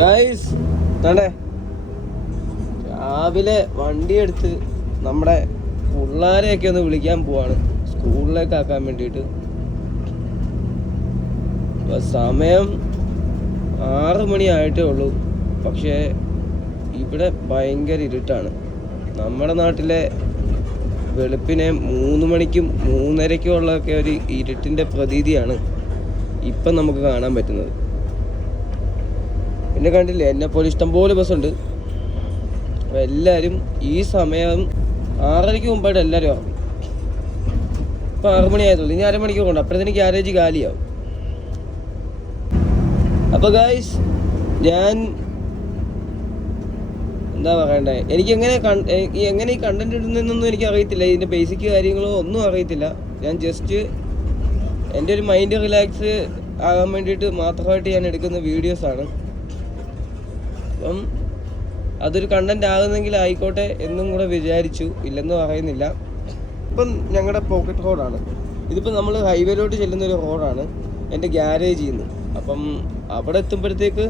Guys രാവിലെ വണ്ടി എടുത്ത് നമ്മുടെ പിള്ളേരെയൊക്കെ ഒന്ന് വിളിക്കാൻ പോവാണ് സ്കൂളിലേക്ക് ആക്കാൻ വേണ്ടിയിട്ട്. സമയം 6 മണി ആയിട്ടേ ഉള്ളൂ. പക്ഷേ ഇവിടെ ഭയങ്കര ഇരുട്ടാണ്. നമ്മുടെ നാട്ടിലെ വെളുപ്പിനെ 3 മണിക്കും 3:30ക്കും ഉള്ളതൊക്കെ ഒരു ഇരുട്ടിൻ്റെ പ്രതീതിയാണ് ഇപ്പം നമുക്ക് കാണാൻ പറ്റുന്നത്. എന്നെ കണ്ടില്ലേ, എന്നെപ്പോലെ ഇഷ്ടംപോലെ ബസ്സുണ്ട്. അപ്പോൾ എല്ലാവരും ഈ സമയം 6:30ക്ക് മുമ്പായിട്ട് എല്ലാവരും ഇറങ്ങും. ഇപ്പോൾ 6 മണി ആയതുള്ളൂ, ഇനി അരമണിക്കൂർ കൊണ്ട് അപ്പോഴത്തേന് ഗ്യാരേജ് കാലിയാവും. അപ്പോൾ ഗായ്സ്, ഞാൻ എന്താ പറയണ്ടേ, എനിക്ക് എങ്ങനെ ഈ കണ്ടന്റ് ഇടുന്നതെന്നൊന്നും എനിക്ക് അറിയത്തില്ല. ഇതിൻ്റെ ബേസിക് കാര്യങ്ങളോ ഒന്നും അറിയത്തില്ല. ഞാൻ ജസ്റ്റ് എൻ്റെ ഒരു മൈൻഡ് റിലാക്സ് ആകാൻ വേണ്ടിയിട്ട് മാത്രമായിട്ട് ഞാൻ എടുക്കുന്ന വീഡിയോസാണ്. അപ്പം അതൊരു കണ്ടന്റ് ആകുന്നെങ്കിൽ ആയിക്കോട്ടെ എന്നും കൂടെ വിചാരിച്ചു, ഇല്ലെന്ന് പറയുന്നില്ല. ഇപ്പം ഞങ്ങളുടെ പോക്കറ്റ് റോഡാണ് ഇതിപ്പോൾ. നമ്മൾ ഹൈവേയിലോട്ട് ചെല്ലുന്നൊരു റോഡാണ് എൻ്റെ ഗ്യാരേജിൽ നിന്ന്. അപ്പം അവിടെ എത്തുമ്പോഴത്തേക്ക്,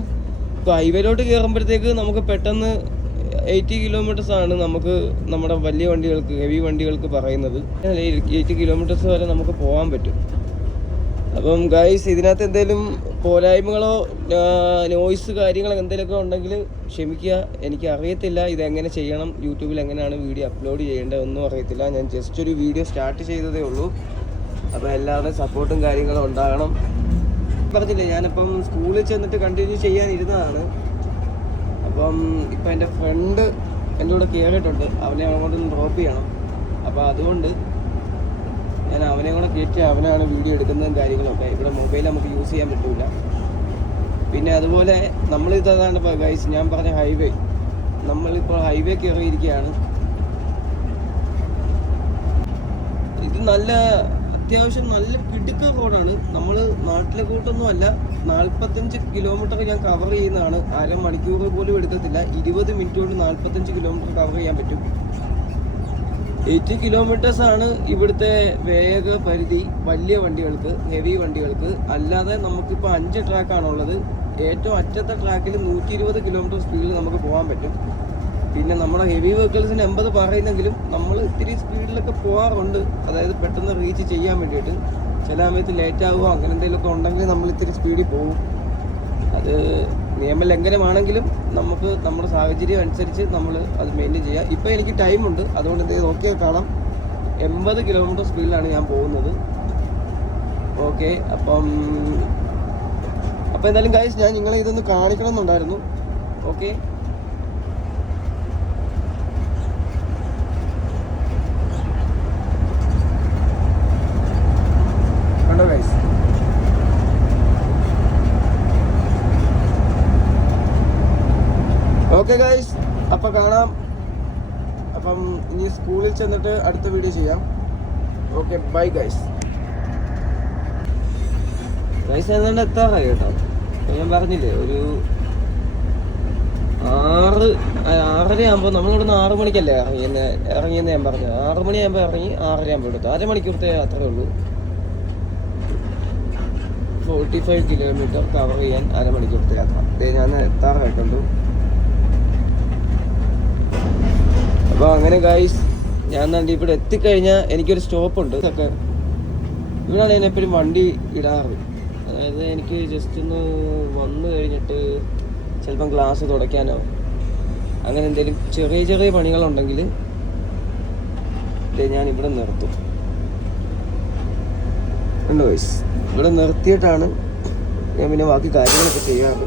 ഇപ്പോൾ ഹൈവേയിലോട്ട് കയറുമ്പോഴത്തേക്ക് നമുക്ക് പെട്ടെന്ന് 80 കിലോമീറ്റേഴ്സാണ് നമുക്ക് നമ്മുടെ വലിയ വണ്ടികൾക്ക്, ഹെവി വണ്ടികൾക്ക് പറയുന്നത്. 80 കിലോമീറ്റേഴ്സ് വരെ നമുക്ക് പോകാൻ പറ്റും. അപ്പം ഗൈസ്, ഇതിനകത്ത് എന്തെങ്കിലും പോരായ്മകളോ നോയ്സ് കാര്യങ്ങളോ എന്തെങ്കിലുമൊക്കെ ഉണ്ടെങ്കിൽ ക്ഷമിക്കുക. എനിക്ക് അറിയത്തില്ല ഇതെങ്ങനെ ചെയ്യണം, യൂട്യൂബിൽ എങ്ങനെയാണ് വീഡിയോ അപ്ലോഡ് ചെയ്യേണ്ടത് ഒന്നും അറിയത്തില്ല. ഞാൻ ജസ്റ്റ് ഒരു വീഡിയോ സ്റ്റാർട്ട് ചെയ്തതേ ഉള്ളൂ. അപ്പോൾ എല്ലാവരുടെയും സപ്പോർട്ടും കാര്യങ്ങളും ഉണ്ടാകണം. പറഞ്ഞില്ലേ, ഞാനിപ്പം സ്കൂളിൽ ചെന്നിട്ട് കണ്ടിന്യൂ ചെയ്യാനിരുന്നതാണ്. അപ്പം ഇപ്പം എൻ്റെ ഫ്രണ്ട് എൻ്റെ കൂടെ കയറിയിട്ടുണ്ട്. അവനെ അങ്ങോട്ടൊന്ന് ഡ്രോപ്പ് ചെയ്യണം. അപ്പോൾ അതുകൊണ്ട് ഞാൻ അവനെ കൂടെ കയറ്റി അവനാണ് വീഡിയോ എടുക്കുന്നതും കാര്യങ്ങളൊക്കെ. ഇവിടെ മൊബൈൽ നമുക്ക് യൂസ് ചെയ്യാൻ പറ്റില്ല. പിന്നെ അതുപോലെ നമ്മളിതാണ് ഇപ്പോൾ ഗൈസ്, ഞാൻ പറഞ്ഞ ഹൈവേ, നമ്മളിപ്പോൾ ഹൈവേ കയറിയിരിക്കുകയാണ്. ഇത് അത്യാവശ്യം നല്ല കിടുക്ക റോഡാണ്. നമ്മൾ നാട്ടിലെ കൂട്ടൊന്നും അല്ല. 45 കിലോമീറ്റർ ഞാൻ കവർ ചെയ്യുന്നതാണ്. അരമണിക്കൂർ പോലും എടുക്കത്തില്ല. 20 മിനിറ്റ് കൊണ്ട് 45 കിലോമീറ്റർ കവർ ചെയ്യാൻ പറ്റും. 80 കിലോമീറ്റേഴ്സാണ് ഇവിടുത്തെ വേഗ പരിധി വലിയ വണ്ടികൾക്ക്, ഹെവി വണ്ടികൾക്ക്. അല്ലാതെ നമുക്കിപ്പോൾ 5 ട്രാക്കാണുള്ളത്. ഏറ്റവും അറ്റത്തെ ട്രാക്കിൽ 120 കിലോമീറ്റർ സ്പീഡിൽ നമുക്ക് പോകാൻ പറ്റും. പിന്നെ നമ്മുടെ ഹെവി വെഹിക്കിൾസിന് 80 പറയുന്നെങ്കിലും നമ്മൾ ഇത്തിരി സ്പീഡിലൊക്കെ പോകാറുണ്ട്. അതായത് പെട്ടെന്ന് റീച്ച് ചെയ്യാൻ വേണ്ടിയിട്ട്. ചില സമയത്ത് ലേറ്റ് ആവുക അങ്ങനെ എന്തെങ്കിലുമൊക്കെ ഉണ്ടെങ്കിൽ നമ്മൾ ഇത്തിരി സ്പീഡിൽ പോകും. അത് നിയമലംഘനമാണെങ്കിലും നമുക്ക് നമ്മുടെ സാഹചര്യം അനുസരിച്ച് നമ്മൾ അത് മെയിൻറ്റെയിൻ ചെയ്യുക. ഇപ്പോൾ എനിക്ക് ടൈമുണ്ട്, അതുകൊണ്ട് എന്തെങ്കിലും നോക്കിയാൽ കാണാം. 80 കിലോമീറ്റർ സ്പീഡിലാണ് ഞാൻ പോകുന്നത്. ഓക്കെ, അപ്പം എന്തായാലും ഗൈസ്, ഞാൻ നിങ്ങളെ ഇതൊന്ന് കാണിക്കണമെന്നുണ്ടായിരുന്നു. ഓക്കെ, കണ്ടോ ഗൈസ്? ഓക്കെ ഗൈസ്, അപ്പം കാണാം. അപ്പം ഇനി സ്കൂളിൽ ചെന്നിട്ട് അടുത്ത വീഡിയോ ചെയ്യാം. Okay, bye guys. ഗൈസ് എന്താണ്ട് എത്താറായി കേട്ടോ. ഞാൻ പറഞ്ഞില്ലേ, ഒരു 6:30 ആകുമ്പോൾ നമ്മളിവിടുന്ന് 6 മണിക്കല്ലേ ഇറങ്ങിയെന്ന് ഞാൻ പറഞ്ഞു. 6 മണിയാകുമ്പോൾ ഇറങ്ങി 6:30 ആകുമ്പോൾ എടുത്തു. അരമണിക്കൂറത്തെ യാത്രയേ ഉള്ളൂ. 45 കിലോമീറ്റർ കവർ ചെയ്യാൻ അരമണിക്കൂറത്തെ യാത്ര. ഞാൻ എത്താറായിട്ടുണ്ട്. അപ്പോൾ അങ്ങനെ ഗൈസ്, ഞാൻ കണ്ടി ഇവിടെ എത്തിക്കഴിഞ്ഞാൽ എനിക്കൊരു സ്റ്റോപ്പുണ്ട്. ഒക്കെ ഇവിടെയാണ് ഞാൻ എപ്പോഴും വണ്ടി ഇടാറ്. അതായത് എനിക്ക് ജസ്റ്റ് ഒന്ന് വന്നു കഴിഞ്ഞിട്ട് ചിലപ്പം ഗ്ലാസ് തുടയ്ക്കാനോ അങ്ങനെ എന്തെങ്കിലും ചെറിയ ചെറിയ പണികളുണ്ടെങ്കിൽ ഞാൻ ഇവിടെ നിർത്തും. ഉണ്ട് ഗൈസ്, ഇവിടെ നിർത്തിയിട്ടാണ് ഞാൻ പിന്നെ ബാക്കി കാര്യങ്ങളൊക്കെ ചെയ്യാറ്.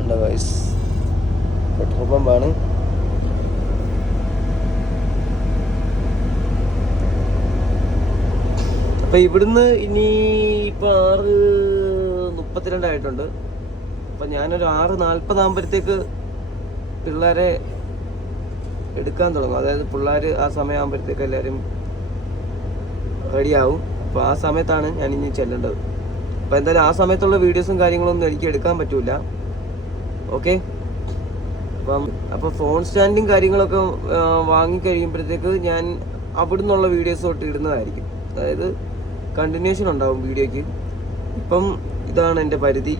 ഉണ്ടോ ഗൈസ്, പെട്രോൾ പമ്പാണ്. അപ്പം ഇവിടുന്ന് ഇനി ഇപ്പം 6:32 ആയിട്ടുണ്ട്. അപ്പം ഞാനൊരു 6:40 ആകുമ്പോഴത്തേക്ക് പിള്ളേരെ എടുക്കാൻ തുടങ്ങും. അതായത് പിള്ളേർ ആ സമയമാകുമ്പോഴത്തേക്ക് എല്ലാവരും റെഡിയാവും. അപ്പോൾ ആ സമയത്താണ് ഞാൻ ഇനി ചെല്ലേണ്ടത്. അപ്പോൾ എന്തായാലും ആ സമയത്തുള്ള വീഡിയോസും കാര്യങ്ങളൊന്നും എനിക്ക് എടുക്കാൻ പറ്റില്ല. ഓക്കെ, അപ്പോൾ ഫോൺ സ്റ്റാൻഡും കാര്യങ്ങളൊക്കെ വാങ്ങിക്കഴിയുമ്പോഴത്തേക്ക് ഞാൻ അവിടെ നിന്നുള്ള വീഡിയോസ് തൊട്ട് ഇടുന്നതായിരിക്കും. അതായത് കണ്ടിന്യൂഷൻ ഉണ്ടാവും വീഡിയോയ്ക്ക്. ഇപ്പം ഇതാണ് എൻ്റെ പരിധി.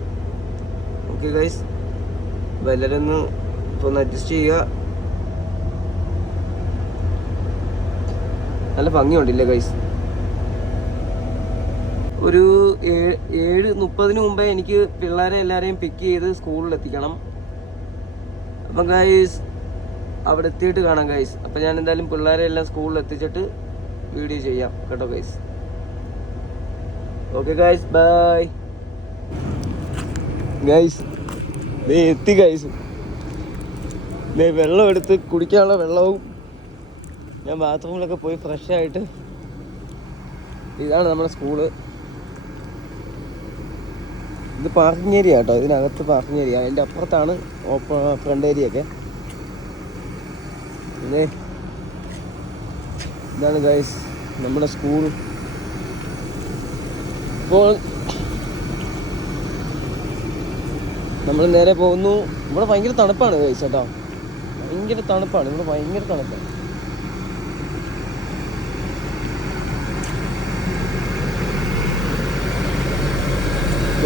ഓക്കെ ഗൈസ്, അപ്പോൾ എല്ലാവരും ഒന്ന് അഡ്ജസ്റ്റ് ചെയ്യുക. നല്ല ഭംഗിയുണ്ടല്ലേ ഗൈസ്. ഒരു 7:30 മുമ്പേ എനിക്ക് പിള്ളേരെ എല്ലാവരെയും പിക്ക് ചെയ്ത് സ്കൂളിൽ എത്തിക്കണം. അപ്പം ഗൈസ് അവിടെ എത്തിയിട്ട് കാണാം ഗൈസ്. അപ്പം ഞാൻ എന്തായാലും പിള്ളേരെ എല്ലാം സ്കൂളിൽ എത്തിച്ചിട്ട് വീഡിയോ ചെയ്യാം കേട്ടോ guys. Okay guys, bye guys. എത്തി ഗൈസ്. വെള്ളം എടുത്ത് കുടിക്കാനുള്ള വെള്ളവും ഞാൻ ബാത്റൂമിലൊക്കെ പോയി ഫ്രഷ് ആയിട്ട്. ഇതാണ് നമ്മുടെ സ്കൂള്. ഇത് പാർക്കിംഗ് ഏരിയ കേട്ടോ. ഇതിനകത്ത് പാർക്കിംഗ് ഏരിയ, അതിൻ്റെ അപ്പുറത്താണ് ഫ്രണ്ട് ഏരിയ ഒക്കെ. പിന്നെ ഇതാണ് ഗൈസ് നമ്മുടെ സ്കൂൾ. ഇപ്പോൾ നമ്മൾ നേരെ പോകുന്നു. ഇവിടെ ഭയങ്കര തണുപ്പാണ് ഗൈസ് കേട്ടോ. ഭയങ്കര തണുപ്പാണ് ഇവിടെ, ഭയങ്കര തണുപ്പാണ്.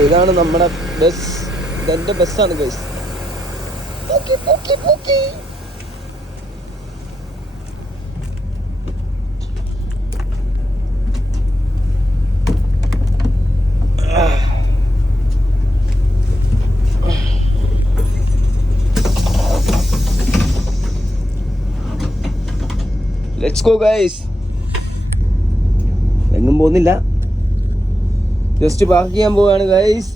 ഇതാണ് നമ്മുടെ ബസ്. ഇതെൻ്റെ ബസ്സാണ് ഗൈസ്. Let's go guys. എങ്ങും പോകുന്നില്ല, ജസ്റ്റ് പാർക്ക് ചെയ്യാൻ പോവാണ് guys.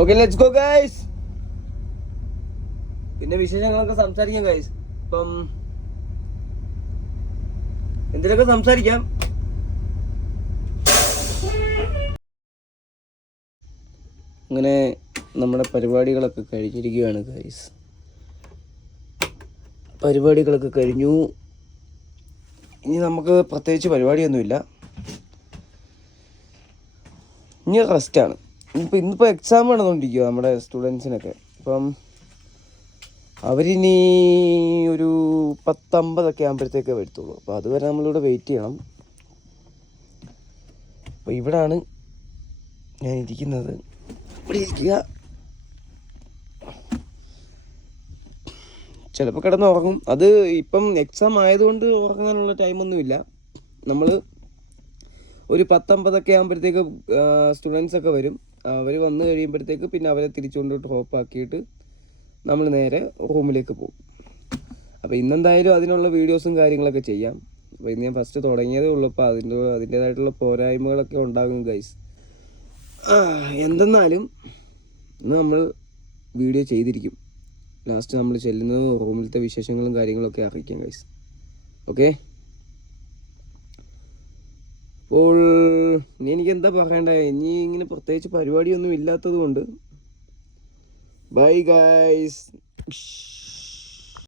Okay, let's go guys. പിന്നെ വിശേഷങ്ങളൊക്കെ സംസാരിക്കാം ഗൈസ്. ഇപ്പം എന്തിനൊക്കെ സംസാരിക്കാം. അങ്ങനെ നമ്മുടെ പരിപാടികളൊക്കെ കഴിഞ്ഞിരിക്കുകയാണ് ഗൈസ്. പരിപാടികളൊക്കെ കഴിഞ്ഞു. ഇനി നമുക്ക് പ്രത്യേകിച്ച് പരിപാടിയൊന്നുമില്ല. ഇനി റെസ്റ്റാണ്. ഇന്നിപ്പോൾ എക്സാം നടന്നുകൊണ്ടിരിക്കുക നമ്മുടെ സ്റ്റുഡൻസിനൊക്കെ. അപ്പം അവരിനി ഒരു 10:50 ആകുമ്പോഴത്തേക്കേ വരത്തുള്ളൂ. അപ്പോൾ അതുവരെ നമ്മളിവിടെ വെയിറ്റ് ചെയ്യണം. അപ്പോൾ ഇവിടാണ് ഞാൻ ഇരിക്കുന്നത്. ഇവിടെ ഇരിക്കുക. ചിലപ്പോൾ കിടന്ന് ഉറങ്ങും. അത് ഇപ്പം എക്സാം ആയതുകൊണ്ട് ഉറങ്ങാനുള്ള ടൈമൊന്നുമില്ല. നമ്മൾ ഒരു 10:50 ആകുമ്പോഴത്തേക്ക് സ്റ്റുഡൻസൊക്കെ വരും. അവർ വന്നു കഴിയുമ്പോഴത്തേക്ക് പിന്നെ അവരെ തിരിച്ചുകൊണ്ട് ഡ്രോപ്പ് ആക്കിയിട്ട് നമ്മൾ നേരെ റൂമിലേക്ക് പോകും. അപ്പോൾ ഇന്നെന്തായാലും അതിനുള്ള വീഡിയോസും കാര്യങ്ങളൊക്കെ ചെയ്യാം. അപ്പോൾ ഇന്ന് ഞാൻ ഫസ്റ്റ് തുടങ്ങിയതേ ഉള്ളൂ. അപ്പോൾ അതിൻ്റേതായിട്ടുള്ള പോരായ്മകളൊക്കെ ഉണ്ടാകും ഗൈസ്. എന്തെന്നാലും ഇന്ന് നമ്മൾ വീഡിയോ ചെയ്തിരിക്കും. ലാസ്റ്റ് നമ്മൾ ചെല്ലുന്നത് റൂമിലത്തെ വിശേഷങ്ങളും കാര്യങ്ങളൊക്കെ അറിയിക്കാം ഗൈസ്. ഓക്കെ, അപ്പോൾ ഇനി എനിക്ക് എന്താ പറയണ്ടേ. ഇനി ഇങ്ങനെ പ്രത്യേകിച്ച് പരിപാടിയൊന്നും ഇല്ലാത്തത് കൊണ്ട് ബൈ ഗൈസ്.